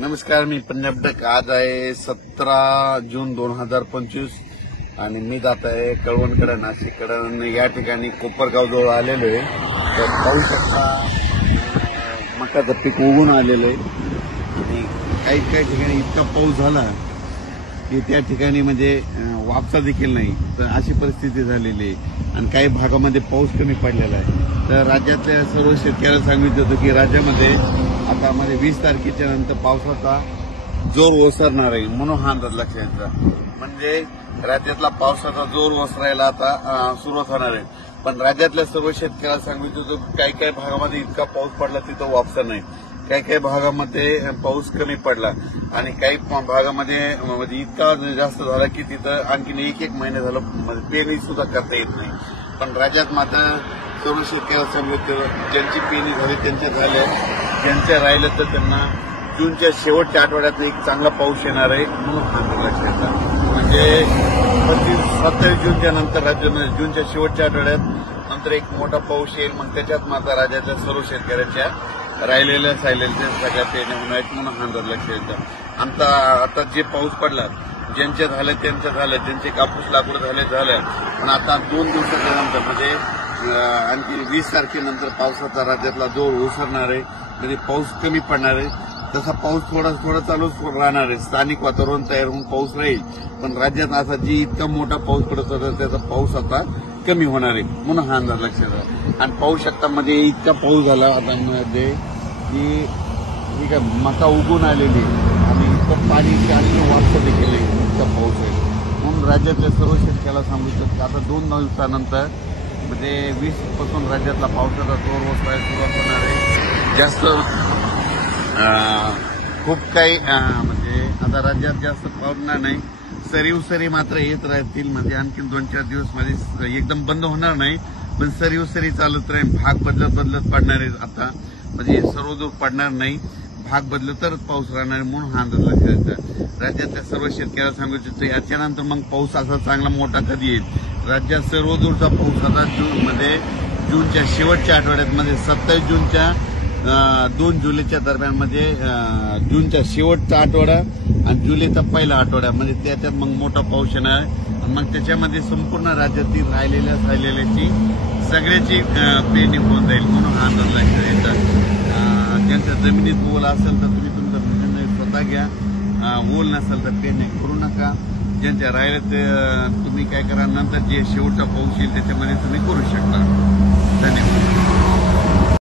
नमस्कार, मी पंजाब डक. आज आहे 17 जून 2025 आणि मी जात आहे कळवणकडे, नाशिककडे. या ठिकाणी कोपरगाव जवळ आलेलो आहे. तर पाहू शकता मकाचं पीक उगून आलेलं आहे आणि काही काही ठिकाणी इतका पाऊस झाला की त्या ठिकाणी म्हणजे वापसा देखील नाही. तर अशी परिस्थिती झालेली आहे आणि काही भागामध्ये पाऊस कमी पडलेला आहे. तर राज्यातल्या सर्व शेतकऱ्यांना सांगितलं होतं की राज्यामध्ये आता मध्ये 20 तारखेच्या नंतर पावसाचा जोर ओसरणार आहे, म्हणून हा अंदाज लक्षात घ्यायचा. म्हणजे राज्यातला पावसाचा जोर ओसरायला आता सुरुवात होणार आहे. पण राज्यातल्या सर्व शेतकऱ्यांना सांगितलं होतं काही काही भागामध्ये इतका पाऊस पडला तिथं वापसा नाही, काही काही भागामध्ये पाऊस कमी पडला आणि काही भागामध्ये म्हणजे इतका जास्त झाला की तिथं आणखीन एक महिने झालं म्हणजे पेरणी सुद्धा करता येत नाही. पण राज्यात मात्र सर्व शेतकऱ्यांना सांगितलं ज्यांची पेरणी झाली त्यांच्या झाल्या, ज्यांच्या राहिलं तर त्यांना जूनच्या शेवटच्या आठवड्यात एक चांगला पाऊस येणार आहे, म्हणून हा लक्षात घ्यायचा. म्हणजे 27 जूनच्या नंतर राज्यामध्ये जूनच्या शेवटच्या आठवड्यात नंतर एक मोठा पाऊस येईल. मग त्याच्यात मात्र राज्यातल्या सर्व शेतकऱ्यांच्या राहिलेल्या सगळ्या पेरण्या होणार आहेत, म्हणून हा अंदाज लक्षात घ्यायचा. आता जे पाऊस पडला ज्यांच्या झालं त्यांचं झालं, ज्यांचे कापूस लागवड झाल्या. पण आता 2 दिवसाच्या नंतर म्हणजे आणखी 20 तारखेनंतर पावसाचा राज्यातला जोर ओसरणार आहे. म्हणजे पाऊस कमी पडणार आहे. तसा पाऊस थोडा चालूच राहणार आहे. स्थानिक वातावरण तयार होऊन पाऊस राहील. पण राज्यात आता जी इतका मोठा पाऊस पडत होता त्याचा पाऊस आता कमी होणार आहे, म्हणून हा अंदाज लक्षात आला. आणि पाहू शकता मध्ये इतका पाऊस झाला आता मध्ये की ठीक आहे मका उगून आलेली आणि इतकं पाणी आणि वापसा देखील इतका पाऊस आहे. म्हणून राज्यातल्या सर्व शेतकऱ्याला सांगू शकतो की आता 2 दिवसानंतर म्हणजे 20 पासून राज्यातला पावसाचा जोर ओसरायला सुरुवात होणार आहे. जास्त खूप काही म्हणजे आता राज्यात जास्त पडणार नाही. सरी मात्र येत राहतील. म्हणजे आणखी 2-4 दिवस मध्ये एकदम बंद होणार नाही, पण सरी चालत राहील. भाग बदलत पडणार आहे. आता म्हणजे सर्व दूर पडणार नाही, भाग बदलत तरच पाऊस राहणार आहे, म्हणून हा अंदाज लक्षात घ्यायचा. राज्यातल्या सर्व शेतकऱ्याला सांगू इच्छितो याच्यानंतर मग पाऊस असा चांगला मोठा कधी येईल. राज्यात सर्व दूरचा पाऊस आता जूनच्या शेवटच्या आठवड्यात म्हणजे 27 जूनच्या 2 जुलैच्या दरम्यान म्हणजे जूनचा शेवटचा आठवडा आणि जुलैचा पहिला आठवडा म्हणजे त्याच्यात मग मोठा पाऊस येणार आहे. आणि मग त्याच्यामध्ये संपूर्ण राज्यातील राहिलेल्याची सगळ्याची पेरणी होऊन जाईल, म्हणून हा अंदाज लक्षात घ्यायचा. ज्यांच्या जमिनीत ओल असेल तर तुम्ही तुमचा निर्णय स्वतः घ्या. ओल नसेल तर पेरणी करू नका. ज्यांच्या राहिले ते तुम्ही काय करा, नंतर जे शेवटचा पाऊस येईल त्याच्यामध्ये तुम्ही करू शकता. धन्यवाद.